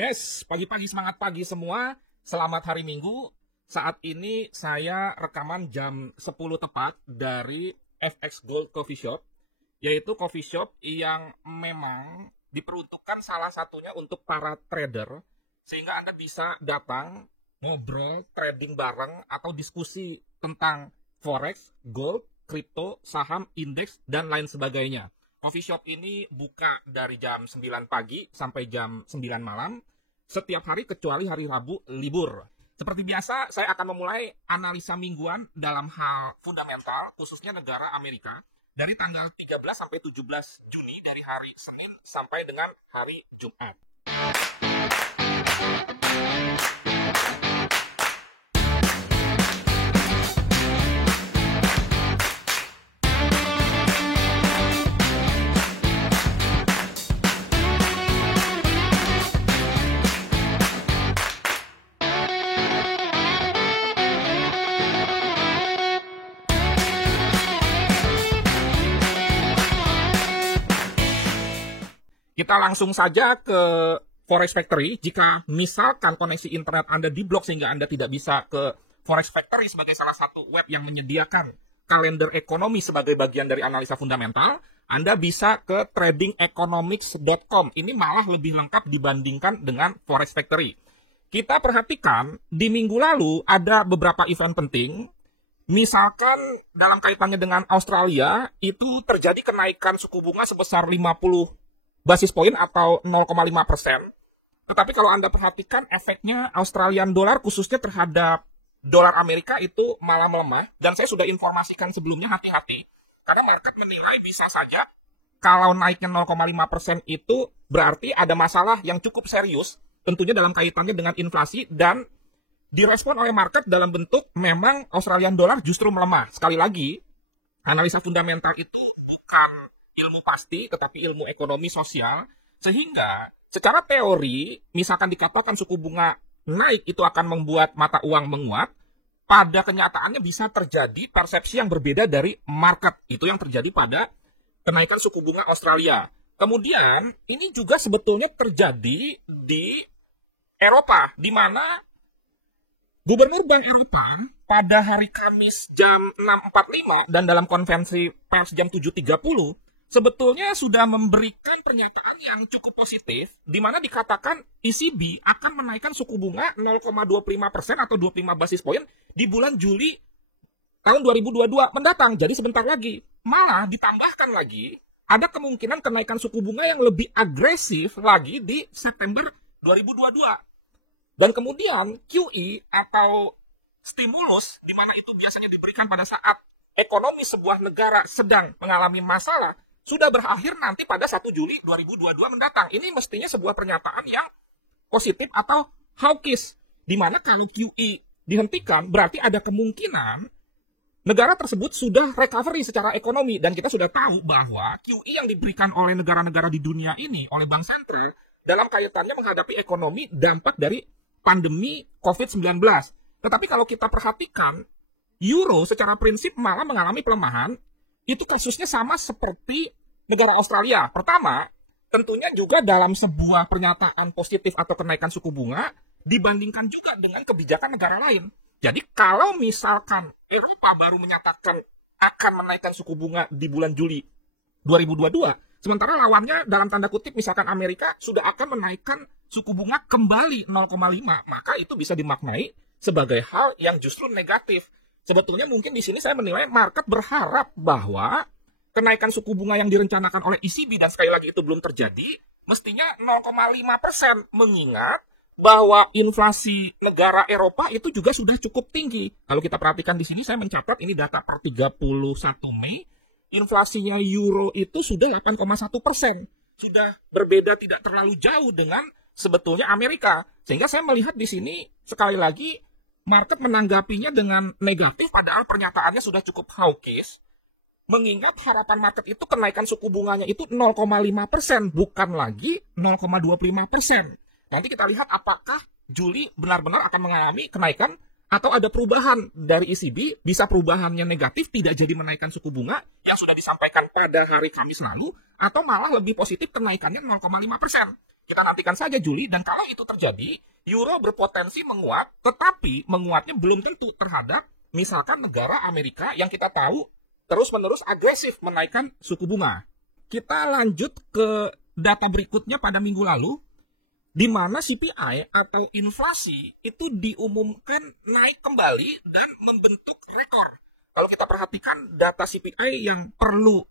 Yes, pagi-pagi semangat pagi semua. Selamat hari Minggu. Saat ini saya rekaman jam 10 tepat dari FX Gold Coffee Shop, yaitu coffee shop yang memang diperuntukkan salah satunya untuk para trader, sehingga Anda bisa datang, ngobrol, trading bareng, atau diskusi tentang forex, gold, kripto, saham, indeks, dan lain sebagainya. Coffee shop ini buka dari jam 9 pagi sampai jam 9 malam, setiap hari kecuali hari Rabu libur. Seperti biasa, saya akan memulai analisa mingguan dalam hal fundamental, khususnya negara Amerika, dari tanggal 13 sampai 17 Juni, dari hari Senin sampai dengan hari Jumat. Kita langsung saja ke Forex Factory. Jika misalkan koneksi internet Anda diblok sehingga Anda tidak bisa ke Forex Factory sebagai salah satu web yang menyediakan kalender ekonomi sebagai bagian dari analisa fundamental, Anda bisa ke tradingeconomics.com. Ini malah lebih lengkap dibandingkan dengan Forex Factory. Kita perhatikan, di minggu lalu ada beberapa event penting. Misalkan dalam kaitannya dengan Australia, itu terjadi kenaikan suku bunga sebesar 50 basis poin atau 0,5%. Tetapi kalau Anda perhatikan efeknya Australian dollar khususnya terhadap dolar Amerika itu malah melemah. Dan saya sudah informasikan sebelumnya, hati-hati. Karena market menilai bisa saja kalau naiknya 0,5% itu berarti ada masalah yang cukup serius. Tentunya dalam kaitannya dengan inflasi dan direspon oleh market dalam bentuk memang Australian dollar justru melemah. Sekali lagi, analisa fundamental itu bukan ilmu pasti, tetapi ilmu ekonomi sosial, sehingga secara teori, misalkan dikatakan suku bunga naik itu akan membuat mata uang menguat, pada kenyataannya bisa terjadi persepsi yang berbeda dari market. Itu yang terjadi pada kenaikan suku bunga Australia. Kemudian, ini juga sebetulnya terjadi di Eropa, di mana Gubernur Bank Eropa pada hari Kamis jam 6.45 dan dalam konferensi pers jam 7.30, sebetulnya sudah memberikan pernyataan yang cukup positif, di mana dikatakan ECB akan menaikkan suku bunga 0,25% atau 25 basis poin di bulan Juli tahun 2022 mendatang. Jadi sebentar lagi. Malah ditambahkan lagi, ada kemungkinan kenaikan suku bunga yang lebih agresif lagi di September 2022. Dan kemudian QE atau stimulus, di mana itu biasanya diberikan pada saat ekonomi sebuah negara sedang mengalami masalah, sudah berakhir nanti pada 1 Juli 2022 mendatang. Ini mestinya sebuah pernyataan yang positif atau hawkish. Di mana kalau QE dihentikan, berarti ada kemungkinan negara tersebut sudah recovery secara ekonomi. Dan kita sudah tahu bahwa QE yang diberikan oleh negara-negara di dunia ini, oleh Bank Sentral, dalam kaitannya menghadapi ekonomi dampak dari pandemi COVID-19. Tetapi kalau kita perhatikan, euro secara prinsip malah mengalami pelemahan. Itu kasusnya sama seperti negara Australia. Pertama, tentunya juga dalam sebuah pernyataan positif atau kenaikan suku bunga, dibandingkan juga dengan kebijakan negara lain. Jadi kalau misalkan Eropa baru menyatakan akan menaikkan suku bunga di bulan Juli 2022, sementara lawannya dalam tanda kutip misalkan Amerika sudah akan menaikkan suku bunga kembali 0,5, maka itu bisa dimaknai sebagai hal yang justru negatif. Sebetulnya mungkin di sini saya menilai market berharap bahwa kenaikan suku bunga yang direncanakan oleh ECB, dan sekali lagi itu belum terjadi, mestinya 0,5%, mengingat bahwa inflasi negara Eropa itu juga sudah cukup tinggi. Kalau kita perhatikan di sini, saya mencatat ini data per 31 Mei, inflasinya euro itu sudah 8,1%. Sudah berbeda tidak terlalu jauh dengan sebetulnya Amerika. Sehingga saya melihat di sini, sekali lagi, market menanggapinya dengan negatif, padahal pernyataannya sudah cukup hawkish. Mengingat harapan market itu kenaikan suku bunganya itu 0,5%, bukan lagi 0,25%. Nanti kita lihat apakah Juli benar-benar akan mengalami kenaikan atau ada perubahan dari ECB, bisa perubahannya negatif, tidak jadi menaikkan suku bunga yang sudah disampaikan pada hari Kamis lalu, atau malah lebih positif kenaikannya 0,5%. Kita nantikan saja Juli, dan kalau itu terjadi, euro berpotensi menguat, tetapi menguatnya belum tentu terhadap misalkan negara Amerika yang kita tahu terus-menerus agresif menaikkan suku bunga. Kita lanjut ke data berikutnya pada minggu lalu, di mana CPI atau inflasi itu diumumkan naik kembali dan membentuk rekor. Kalau kita perhatikan data CPI yang perlu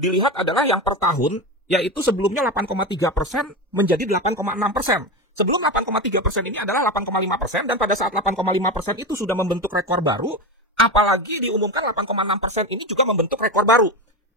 dilihat adalah yang per tahun, yaitu sebelumnya 8,3% menjadi 8,6%. Sebelum 8,3% ini adalah 8,5%, dan pada saat 8,5% itu sudah membentuk rekor baru, apalagi diumumkan 8,6% ini juga membentuk rekor baru.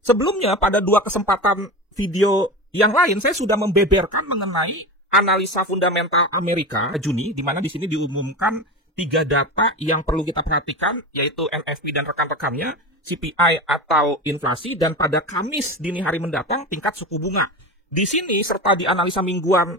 Sebelumnya pada 2 kesempatan video yang lain, saya sudah membeberkan mengenai analisa fundamental Amerika Juni, di mana di sini diumumkan 3 data yang perlu kita perhatikan, yaitu NFP dan rekan-rekannya, CPI atau inflasi, dan pada Kamis dini hari mendatang tingkat suku bunga. Di sini serta di analisa mingguan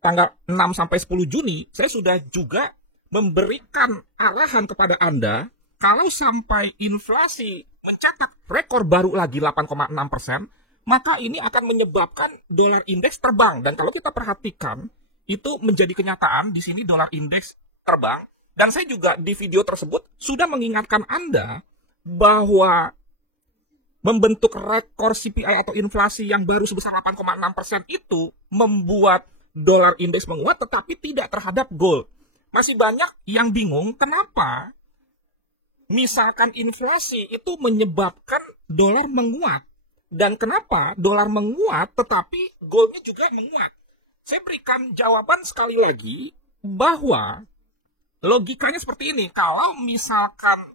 tanggal 6 sampai 10 Juni, saya sudah juga memberikan arahan kepada Anda, kalau sampai inflasi mencatat rekor baru lagi 8,6%, maka ini akan menyebabkan dolar indeks terbang. Dan kalau kita perhatikan, itu menjadi kenyataan. Di sini dolar indeks terbang. Dan saya juga di video tersebut sudah mengingatkan Anda bahwa membentuk rekor CPI atau inflasi yang baru sebesar 8,6% itu membuat dolar indeks menguat, tetapi tidak terhadap gold. Masih banyak yang bingung kenapa misalkan inflasi itu menyebabkan dolar menguat. Dan kenapa dolar menguat tetapi goldnya juga menguat? Saya berikan jawaban sekali lagi bahwa logikanya seperti ini. Kalau misalkan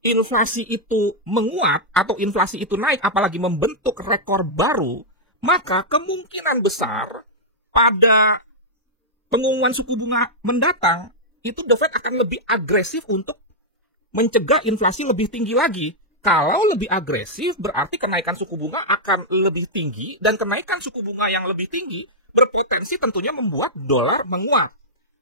inflasi itu menguat atau inflasi itu naik, apalagi membentuk rekor baru, maka kemungkinan besar pada pengumuman suku bunga mendatang, itu The Fed akan lebih agresif untuk mencegah inflasi lebih tinggi lagi. Kalau lebih agresif, berarti kenaikan suku bunga akan lebih tinggi, dan kenaikan suku bunga yang lebih tinggi berpotensi tentunya membuat dolar menguat.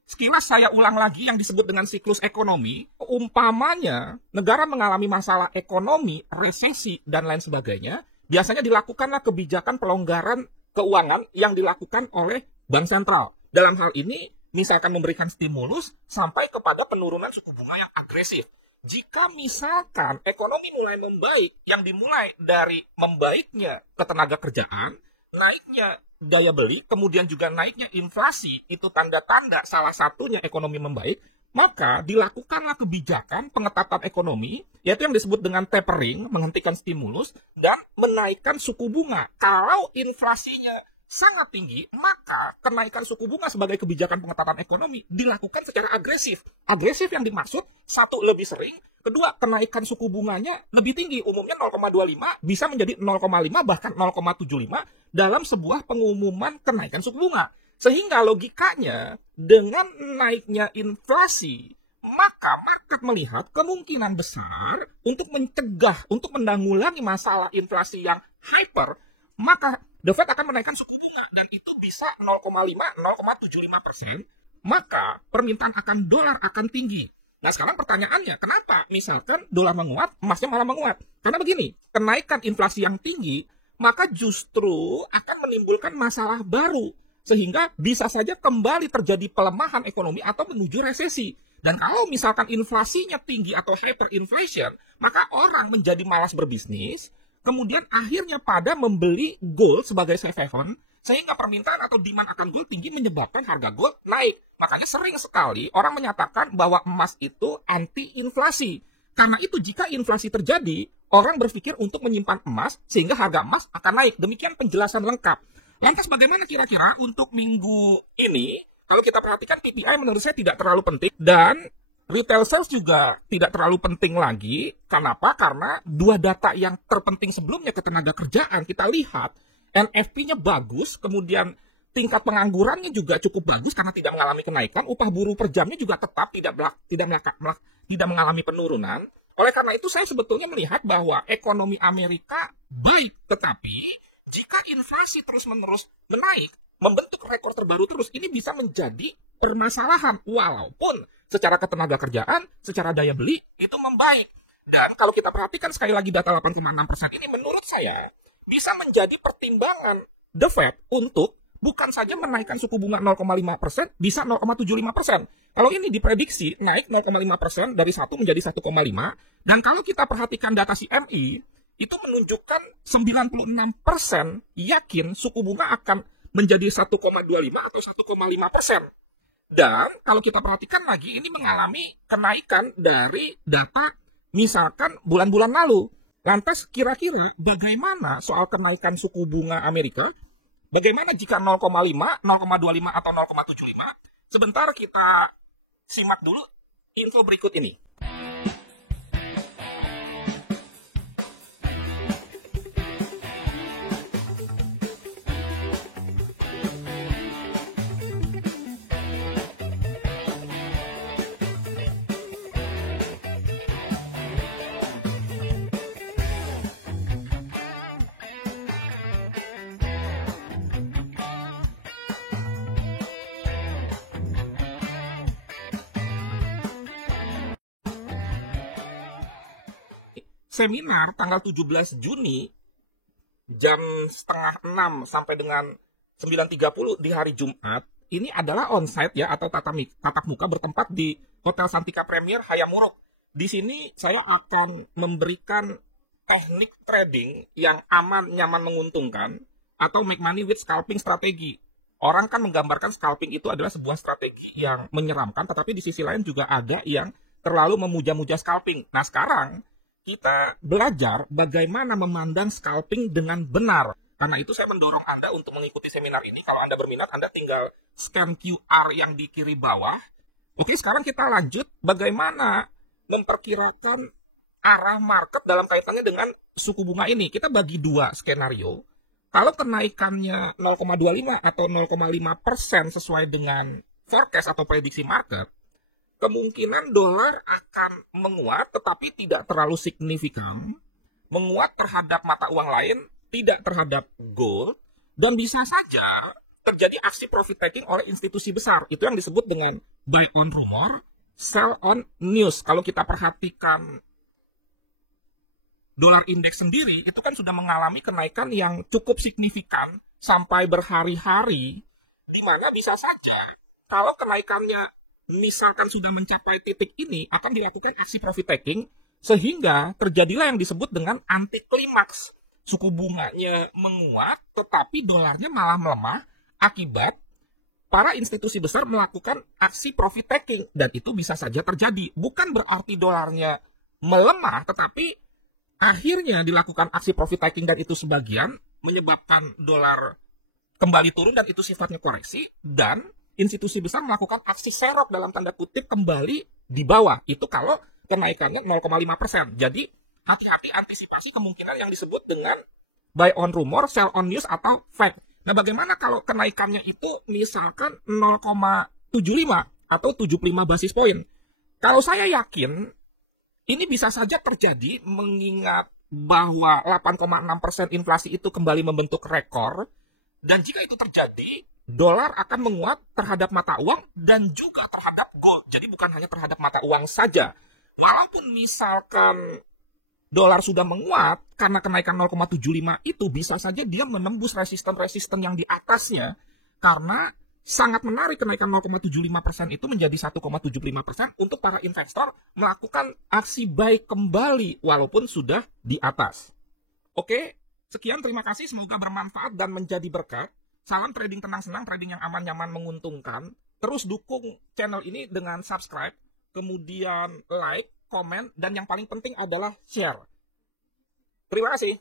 Sekilas saya ulang lagi yang disebut dengan siklus ekonomi, umpamanya negara mengalami masalah ekonomi, resesi, dan lain sebagainya, biasanya dilakukanlah kebijakan pelonggaran keuangan yang dilakukan oleh bank sentral. Dalam hal ini, misalkan memberikan stimulus sampai kepada penurunan suku bunga yang agresif. Jika misalkan ekonomi mulai membaik, yang dimulai dari membaiknya ketenaga kerjaan, naiknya daya beli, kemudian juga naiknya inflasi, itu tanda-tanda salah satunya ekonomi membaik, maka dilakukanlah kebijakan pengetatan ekonomi, yaitu yang disebut dengan tapering, menghentikan stimulus, dan menaikkan suku bunga. Kalau inflasinya sangat tinggi, maka kenaikan suku bunga sebagai kebijakan pengetatan ekonomi dilakukan secara agresif. Agresif yang dimaksud, satu, lebih sering, kedua, kenaikan suku bunganya lebih tinggi, umumnya 0,25 bisa menjadi 0,5 bahkan 0,75 dalam sebuah pengumuman kenaikan suku bunga. Sehingga logikanya, dengan naiknya inflasi, maka market melihat kemungkinan besar untuk mencegah, untuk menanggulangi masalah inflasi yang hyper, maka The Fed akan menaikkan suku bunga, dan itu bisa 0,5-0,75%, maka permintaan akan dolar akan tinggi. Nah sekarang pertanyaannya, kenapa misalkan dolar menguat, emasnya malah menguat? Karena begini, kenaikan inflasi yang tinggi, maka justru akan menimbulkan masalah baru, sehingga bisa saja kembali terjadi pelemahan ekonomi atau menuju resesi. Dan kalau misalkan inflasinya tinggi atau hyperinflation, maka orang menjadi malas berbisnis, kemudian akhirnya pada membeli gold sebagai safe haven, sehingga permintaan atau demand akan gold tinggi menyebabkan harga gold naik. Makanya sering sekali orang menyatakan bahwa emas itu anti-inflasi. Karena itu jika inflasi terjadi, orang berpikir untuk menyimpan emas sehingga harga emas akan naik. Demikian penjelasan lengkap. Lantas bagaimana kira-kira untuk minggu ini? Kalau kita perhatikan PPI menurut saya tidak terlalu penting, dan retail sales juga tidak terlalu penting lagi. Kenapa? Karena dua data yang terpenting sebelumnya, ketenaga kerjaan, kita lihat NFP-nya bagus, kemudian tingkat penganggurannya juga cukup bagus karena tidak mengalami kenaikan, upah buruh per jamnya juga tetap tidak mengalami penurunan. Oleh karena itu saya sebetulnya melihat bahwa ekonomi Amerika baik, tetapi jika inflasi terus-menerus menaik, membentuk rekor terbaru terus, ini bisa menjadi permasalahan, walaupun secara ketenaga kerjaan, secara daya beli, itu membaik. Dan kalau kita perhatikan sekali lagi data 8,6% ini menurut saya bisa menjadi pertimbangan The Fed untuk bukan saja menaikkan suku bunga 0,5%, bisa 0,75%. Kalau ini diprediksi naik 0,5% dari 1 menjadi 1,5, dan kalau kita perhatikan data CME, itu menunjukkan 96% yakin suku bunga akan menjadi 1,25 atau 1,5%. Dan kalau kita perhatikan lagi, ini mengalami kenaikan dari data misalkan bulan-bulan lalu. Lantas kira-kira bagaimana soal kenaikan suku bunga Amerika? Bagaimana jika 0,5, 0,25 atau 0,75? Sebentar kita simak dulu info berikut ini. Seminar tanggal 17 Juni jam setengah 6 sampai dengan 9.30 di hari Jumat, ini adalah onsite ya, atau tatap muka bertempat di Hotel Santika Premier Hayamuruk. Di sini saya akan memberikan teknik trading yang aman, nyaman, menguntungkan, atau make money with scalping strategi. Orang kan menggambarkan scalping itu adalah sebuah strategi yang menyeramkan, tetapi di sisi lain juga ada yang terlalu memuja-muja scalping. Nah sekarang kita belajar bagaimana memandang scalping dengan benar. Karena itu saya mendorong Anda untuk mengikuti seminar ini. Kalau Anda berminat, Anda tinggal scan QR yang di kiri bawah. Oke, sekarang kita lanjut bagaimana memperkirakan arah market dalam kaitannya dengan suku bunga ini. Kita bagi dua skenario. Kalau kenaikannya 0,25 atau 0,5% sesuai dengan forecast atau prediksi market, kemungkinan dolar akan menguat tetapi tidak terlalu signifikan, menguat terhadap mata uang lain, tidak terhadap gold, dan bisa saja terjadi aksi profit taking oleh institusi besar. Itu yang disebut dengan buy on rumor, sell on news. Kalau kita perhatikan dolar indeks sendiri, itu kan sudah mengalami kenaikan yang cukup signifikan sampai berhari-hari, di mana bisa saja kalau kenaikannya misalkan sudah mencapai titik ini, akan dilakukan aksi profit taking, sehingga terjadilah yang disebut dengan anti klimaks. Suku bunganya menguat, tetapi dolarnya malah melemah akibat para institusi besar melakukan aksi profit taking. Dan itu bisa saja terjadi. Bukan berarti dolarnya melemah, tetapi akhirnya dilakukan aksi profit taking dan itu sebagian menyebabkan dolar kembali turun dan itu sifatnya koreksi, dan institusi besar melakukan aksi serok dalam tanda kutip kembali di bawah. Itu kalau kenaikannya 0,5%. Jadi hati-hati antisipasi kemungkinan yang disebut dengan buy on rumor, sell on news atau fact. Nah bagaimana kalau kenaikannya itu misalkan 0,75 atau 75 basis point? Kalau saya yakin ini bisa saja terjadi mengingat bahwa 8,6% inflasi itu kembali membentuk rekor, dan jika itu terjadi, dolar akan menguat terhadap mata uang dan juga terhadap gold. Jadi bukan hanya terhadap mata uang saja. Walaupun misalkan dolar sudah menguat karena kenaikan 0,75 itu, bisa saja dia menembus resisten-resisten yang di atasnya. Karena sangat menarik kenaikan 0,75% itu menjadi 1,75% untuk para investor melakukan aksi buy kembali walaupun sudah di atas. Oke, sekian, terima kasih. Semoga bermanfaat dan menjadi berkat. Salam trading tenang senang, trading yang aman, nyaman, menguntungkan. Terus dukung channel ini dengan subscribe, kemudian like, komen, dan yang paling penting adalah share. Terima kasih.